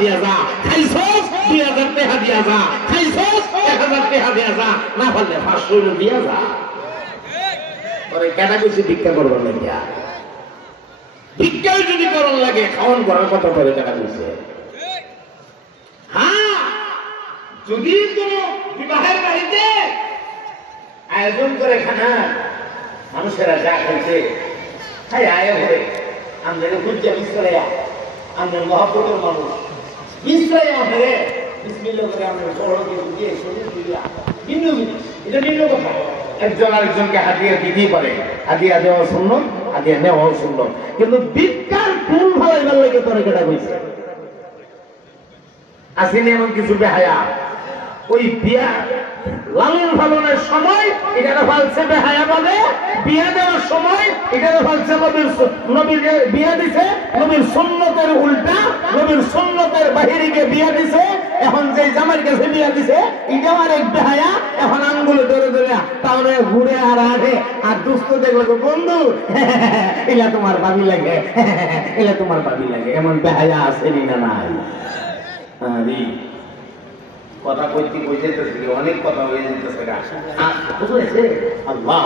দিয়া যা, খাইছস 2000 টাকা দিয়া যা, খাইছস 1000 টাকা দিয়া যা, না পারলে 500 দিয়া যা। পরে কেটা কইছে ভিক্ষা করবার লাগিয়া? ভিক্ষাও যদি করন লাগে খাওয়ান করার কথা করে কেটা কইছে? হ্যাঁ, যদি কোন বিবাহের বাড়িতে আয়োজন করে খানা, মানুষেরা যা খাইছে তাই আয় ভরে আমাদের হুজ্জা মিশ্রাইয়া, আমাদের মহাপুরের মানুষ মিশ্রাইয়া ভরে বিসমিল্লাহ করে আমাদের সড়কে দিয়ে শরীর দিয়া ভিন্ন জিনিস, এটা ভিন্ন কথা। একজন আরেকজনকে হাতিয়া দিতেই পারে, হাতিয়া দেওয়া সুন্নত, হাতিয়া নেওয়াও সুন্নত, কিন্তু ভিক্ষার ফুল ভালাইবার লাগে তোরে কেটা কইছে? আসেনি এমন কিছু বেহায়া ওই বিয়া লালন পালনের সময় এটা ফালছে বেহায়া বলে, বিয়া দেওয়ার সময় এটা ফালছে নবীর বিয়া দিছে, নবীর সুন্নতের উল্টা, নবীর সুন্নতের বাহিরে গিয়ে বিয়া দিছে। এখন যে জামার কাছে বিয়া দিছে এটাও আর এক বেহায়া, এখন আঙ্গুলে ধরে ধরে তাহলে ঘুরে আর আড়ে আর দুস্থ দেখলো বন্ধু এলা তোমার ভাবি লাগে, এলা তোমার ভাবি লাগে, এমন বেহায়া আসেনি না নাই? কথা কইতে কইতে অনেক কথা হয়ে যেতেছে। আল্লাহ